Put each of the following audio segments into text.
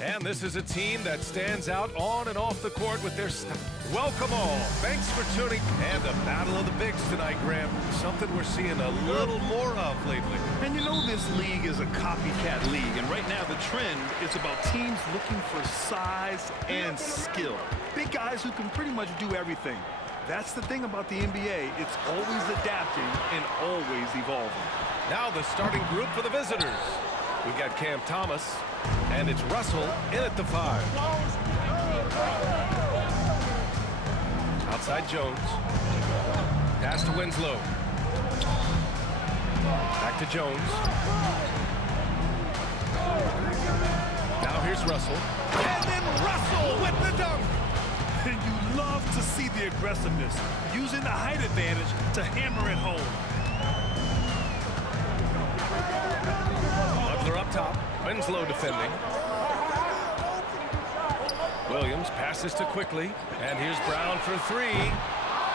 And this is a team that stands out on and off the court with their style. Welcome all. Thanks for tuning. And the battle of the bigs tonight, Graham. Something we're seeing a little more of lately. And you know this league is a copycat league. And right now the trend is about teams looking for size and skill. Big guys who can pretty much do everything. That's the thing about the NBA. It's always adapting and always evolving. Now the starting group for the visitors. We've got Cam Thomas, and it's Russell in at the 5. Outside Jones. Pass to Winslow. Back to Jones. Now here's Russell. And then Russell with the dunk. And you love to see the aggressiveness, using the height advantage to hammer it home. Butler up top. Winslow defending. Williams passes to Quickly. And here's Brown for 3.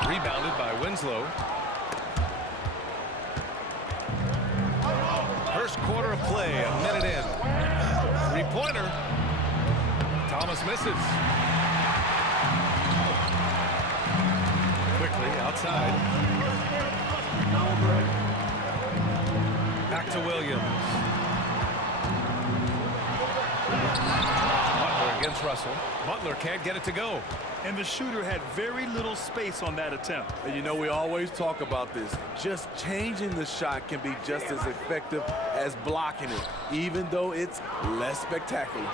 Rebounded by Winslow. First quarter of play, a minute in. Three-pointer. Thomas misses. Quickly outside. Back to Williams. Butler against Russell. Butler can't get it to go. And the shooter had very little space on that attempt. And you know, we always talk about this. Just changing the shot can be just as effective as blocking it, even though it's less spectacular.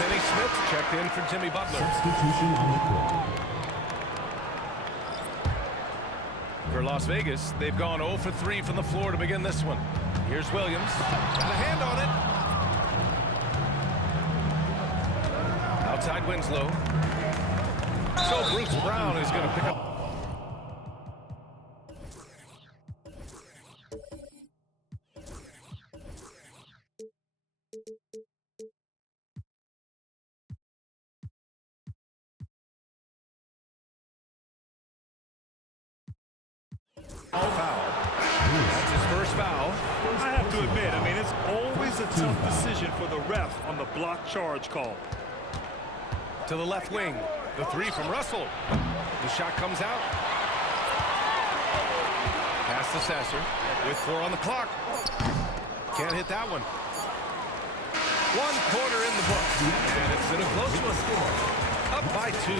Finney Smith checked in for Jimmy Butler. Substitution on the court. For Las Vegas, they've gone 0 for 3 from the floor to begin this one. Here's Williams. Got a hand on it. Outside Winslow. So Bruce Brown is going to pick up. Foul. That's his first foul. I have to admit, I mean, it's always a tough decision for the ref on the block charge call. To the left wing. The 3 from Russell. The shot comes out. Pass to Sasser with 4 on the clock. Can't hit that one. 1 quarter in the books. And it's in a close one. Up by 2.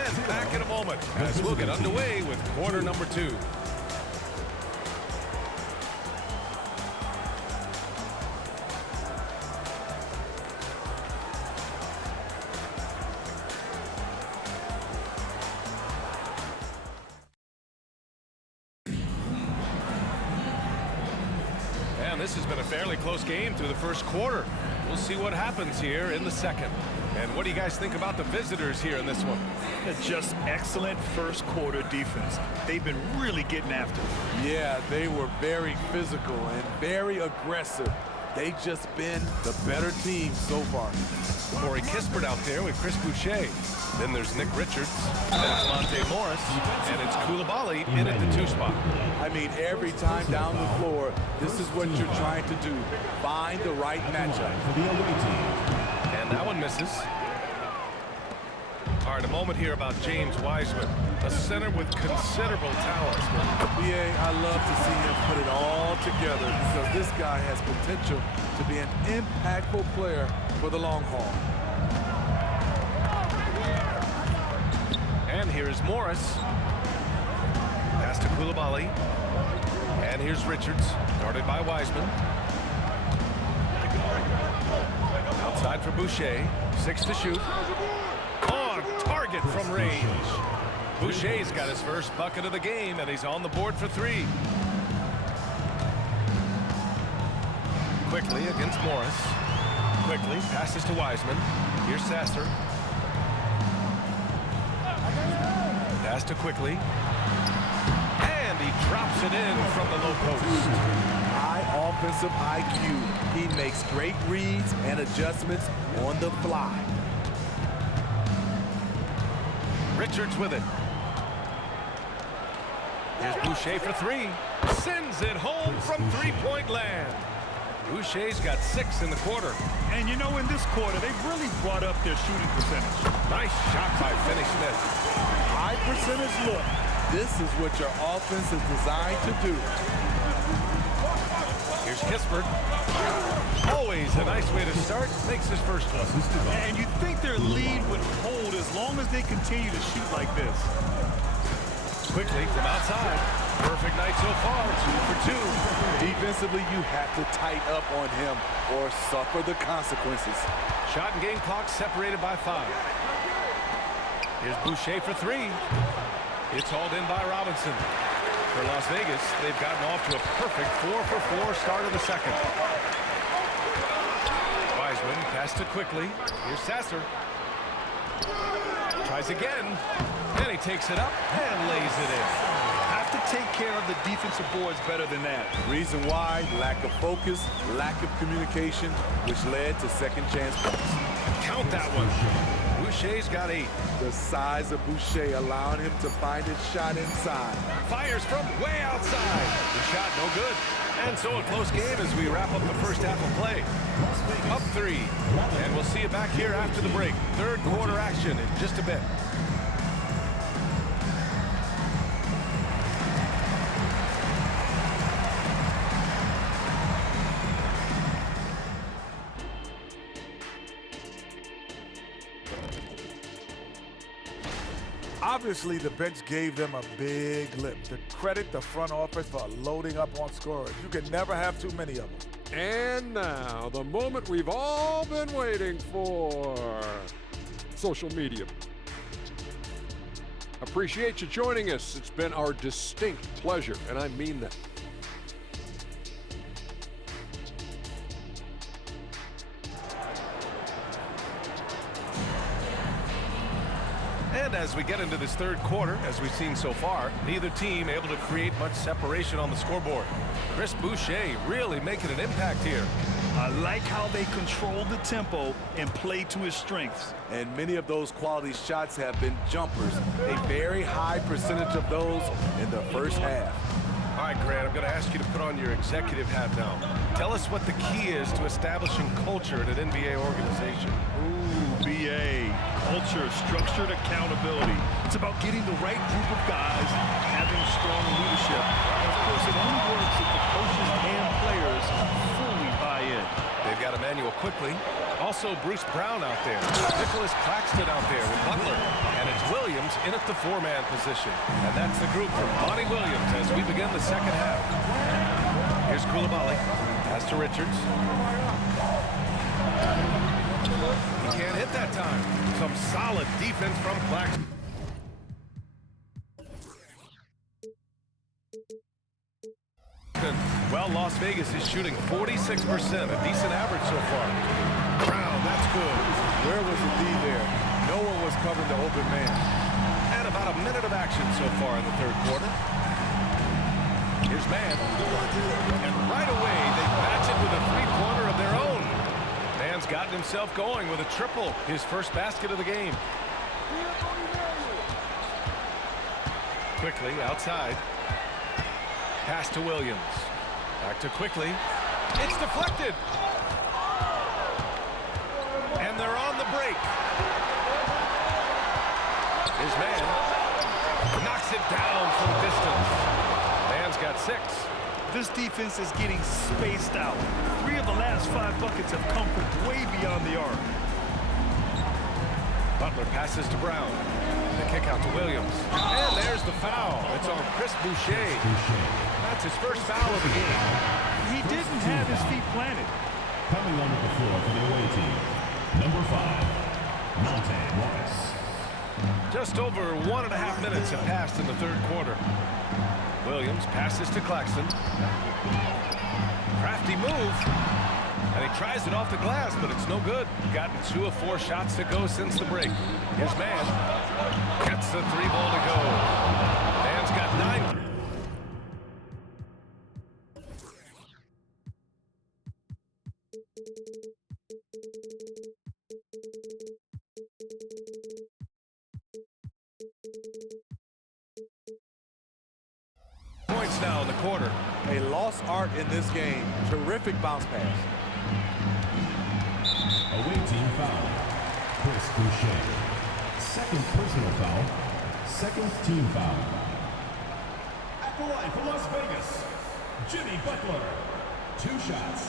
And back in a moment as we'll get underway with quarter number 2. This has been a fairly close game through the first quarter. We'll see what happens here in the second. And what do you guys think about the visitors here in this one? Just excellent first quarter defense. They've been really getting after it. Yeah, they were very physical and very aggressive. They've just been the better team so far. Corey Kispert out there with Chris Boucher. Then there's Nick Richards, then it's Monte Morris, and it's Coulibaly in at the 2 spot. I mean, every time down the floor, this is what you're trying to do. Find the right matchup. And that one misses. All right, a moment here about James Wiseman, a center with considerable talent. BA, I love to see him put it all together because this guy has potential to be an impactful player for the long haul. And here's Morris. Pass to Coulibaly. And here's Richards, guarded by Wiseman. Outside for Boucher. 6 to shoot. On target from range. Boucher's got his first bucket of the game, and he's on the board for 3. Quickly against Morris. Quickly passes to Wiseman. Here's Sasser. Pass to Quickly. And he drops it in from the low post. High offensive IQ. He makes great reads and adjustments on the fly. Richards with it. Here's Boucher for three. Sends it home from three-point land. Boucher's got 6 in the quarter. And you know, in this quarter, they've really brought up their shooting percentage. Nice shot by Finney-Smith. High percentage look. This is what your offense is designed to do. Here's Kispert. Always a nice way to start. Makes his first one. And you think their lead would hold as long as they continue to shoot like this. Quickly from outside. Perfect night so far. 2 for 2. Defensively, you have to tighten up on him or suffer the consequences. Shot and game clock separated by 5. Here's Boucher for 3. It's hauled in by Robinson. For Las Vegas, they've gotten off to a perfect 4-for-4 start of the second. Wiseman passed to quickly. Here's Sasser. Tries again. And he takes it up and lays it in. Have to take care of the defensive boards better than that. Reason why: lack of focus, lack of communication, which led to second chance points. Count that one. Boucher's got 8. The size of Boucher allowing him to find his shot inside. Fires from way outside. The shot no good. And so a close game as we wrap up the first half of play. Up 3. And we'll see you back here after the break. Third quarter action in just a bit. Obviously, the bench gave them a big lift. To credit the front office for loading up on scorers. You can never have too many of them. And now, the moment we've all been waiting for. Social media. Appreciate you joining us. It's been our distinct pleasure, and I mean that. And as we get into this third quarter, as we've seen so far, neither team able to create much separation on the scoreboard. Chris Boucher really making an impact here. I like how they control the tempo and play to his strengths. And many of those quality shots have been jumpers. A very high percentage of those in the first half. All right, Grant, I'm going to ask you to put on your executive hat now. Tell us what the key is to establishing culture at an NBA organization. Ooh, BA. Culture, structured accountability. It's about getting the right group of guys, having strong leadership. And of course, it only works if the coaches and players fully buy in. They've got Emmanuel quickly. Also, Bruce Brown out there. Nicholas Claxton out there with Butler. And it's Williams in at the 4-man position. And that's the group from Bonnie Williams as we begin the second half. Here's Coulibaly. Pass to Richards. He can't hit that time. Some solid defense from Claxton. Well, Las Vegas is shooting 46%, a decent average so far. Brown, that's good. Where was the D there? No one was covering the open man. And about a minute of action so far in the third quarter. Here's Mann. And right away, they match it with a three-pointer of their own. Mann's gotten himself going with a triple, his first basket of the game. Quickly outside. Pass to Williams. Back to Quickly. It's deflected. And they're on the break. Here's Mann. Knocks it down from distance. Mann's got 6. This defense is getting spaced out. 3 of the last 5 buckets have come from way beyond the arc. Butler passes to Brown. The kick out to Williams. And there's the foul. It's on Chris Boucher. That's his first foul of the game. He didn't have his feet planted. Coming onto the floor for the away team, number 5, Monte Morris. Just over 1.5 minutes have passed in the third quarter. Williams passes to Claxton. Crafty move. And he tries it off the glass, but it's no good. Gotten 2 of 4 shots to go since the break. Here's Mann. Gets the 3 ball to go. Mann's got 9. now in the quarter. A lost art in this game. Terrific bounce pass. Away team foul. Chris Boucher. Second personal foul. Second team foul. At the line for Las Vegas, Jimmy Butler. 2 shots.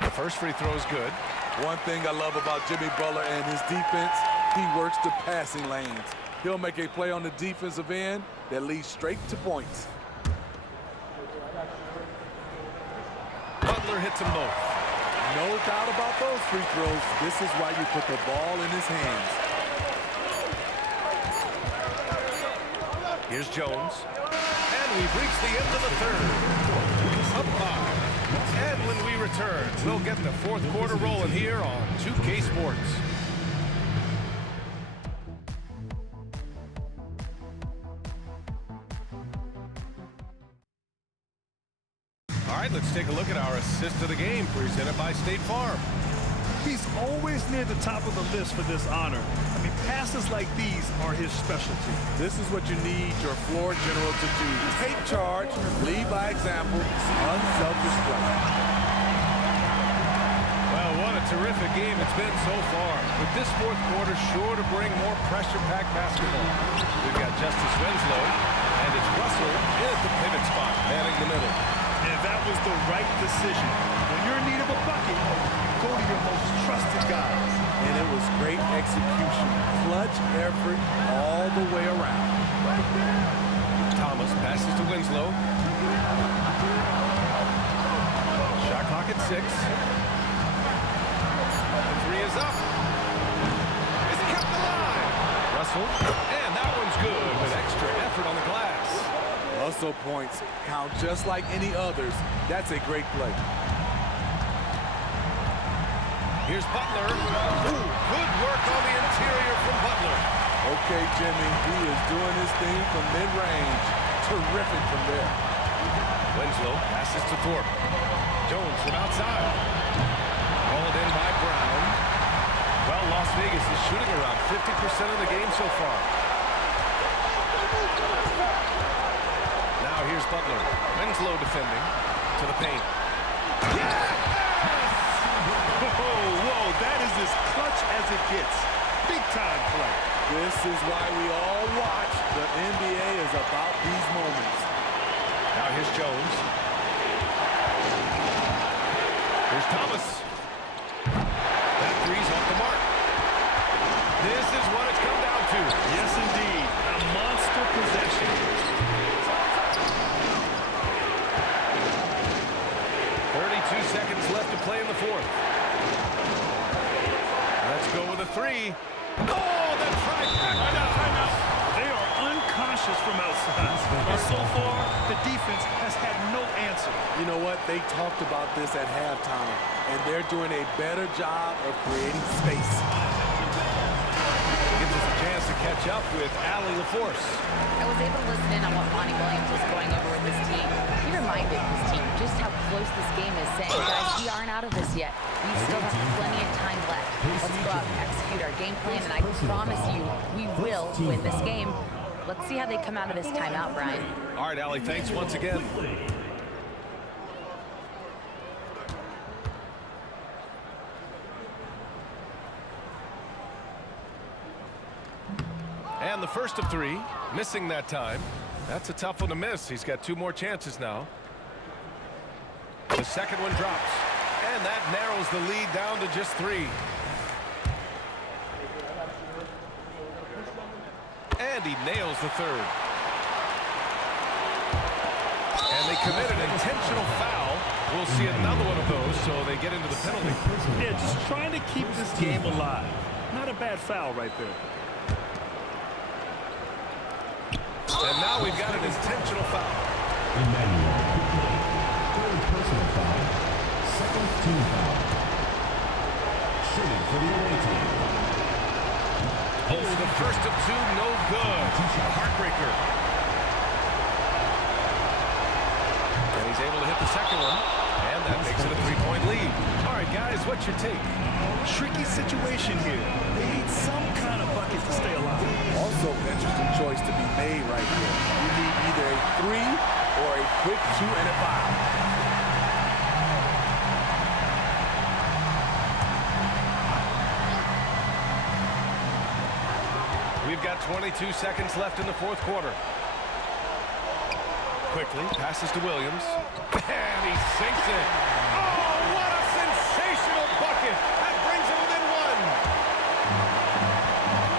The first free throw is good. One thing I love about Jimmy Butler and his defense, he works the passing lanes. He'll make a play on the defensive end that leads straight to points. Butler hits them both. No doubt about those free throws. This is why you put the ball in his hands. Here's Jones. And we've reached the end of the third. Up 5. And when we return, we'll get the fourth quarter rolling here on 2K Sports. All right, let's take a look at our assist of the game presented by State Farm. He's always near the top of the list for this honor. I mean, passes like these are his specialty. This is what you need your floor general to do. Take charge, lead by example, unselfish play. Well, what a terrific game it's been so far. With this fourth quarter sure to bring more pressure-packed basketball. We've got Justice Winslow, and it's Russell in at the pivot spot, manning the middle. And that was the right decision. When you're in need of a bucket, you go to your most trusted guys. And it was great execution. Clutch effort all the way around. Thomas passes to Winslow. Shot clock at 6. The 3 is up. It's kept alive. Russell. And that one's good with extra effort on the glass. Hustle points count just like any others. That's a great play. Here's Butler. Ooh, good work on the interior from Butler. Okay, Jimmy, he is doing his thing from mid-range. Terrific from there. Winslow passes to Thorpe. Jones from outside. Called in by Brown. Well, Las Vegas is shooting around 50% of the game so far. Now here's Butler. Winslow defending to the paint. Yes! Whoa, that is as clutch as it gets. Big time play. This is why we all watch. The NBA is about these moments. Now here's Jones. Here's Thomas. That 3's off the mark. This is what it's come down to. Yes, indeed. A monster possession. 32 seconds left to play in the fourth. Let's go with a 3. Oh, that trifecta! They are unconscious from outside. And so far, the defense has had no answer. You know what? They talked about this at halftime, and they're doing a better job of creating space. Gives us a chance to catch up with Allie LaForce. I was able to listen in on what Monty Williams was going over with his team. He reminded his team just how close this game is, saying, guys, we aren't out of this yet. We still have plenty of time left. Let's go out and execute our game plan, and I promise you, we will win this game. Let's see how they come out of this timeout, Brian. All right, Allie, thanks once again. And the first of 3, missing that time. That's a tough one to miss. He's got 2 more chances now. The second one drops. And that narrows the lead down to just 3. And he nails the third. And they commit an intentional foul. We'll see another one of those, so they get into the penalty. Yeah, just trying to keep this game alive. Not a bad foul right there. And now we've got an intentional foul. Emmanuel Quickly. Third personal foul. Second team foul. Shooting for the away team. Oh, the first of 2, no good. A heartbreaker. able to hit the second one, and that makes it a 3-point lead. All right, guys, what's your take? Tricky situation here. They need some kind of bucket to stay alive. Also, interesting choice to be made right here. You need either a 3 or a quick 2 and a foul. We've got 22 seconds left in the fourth quarter. Quickly passes to Williams, and he sinks it. Oh, what a sensational bucket! That brings him within one.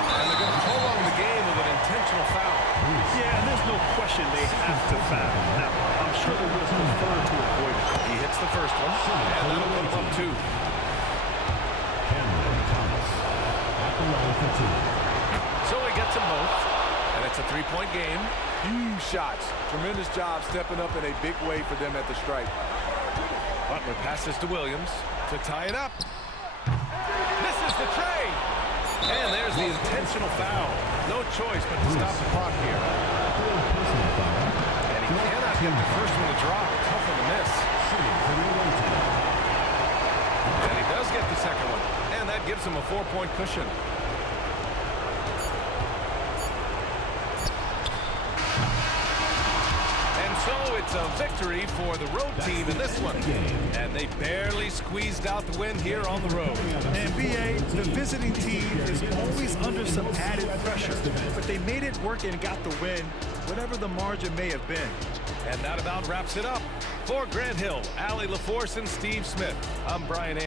And they're going to prolong the game with an intentional foul. Yeah, there's no question they have to foul. Now, I'm sure they would have preferred to avoid it. He hits the first one, and that'll put him up 2. Cameron Thomas at the line for 2. So he gets them both, and it's a 3-point game. Huge shots. Tremendous job stepping up in a big way for them at the stripe. Butler passes to Williams to tie it up. Misses the tray. And there's the intentional foul. No choice but to stop the clock here. And he cannot get the first one to drop. Tough one to miss. And he does get the second one. And that gives him a 4-point cushion. So it's a victory for the road team in this one. And they barely squeezed out the win here on the road. And BA, the visiting team is always under some added pressure. But they made it work and got the win, whatever the margin may have been. And that about wraps it up. For Grant Hill, Allie LaForce, and Steve Smith, I'm Brian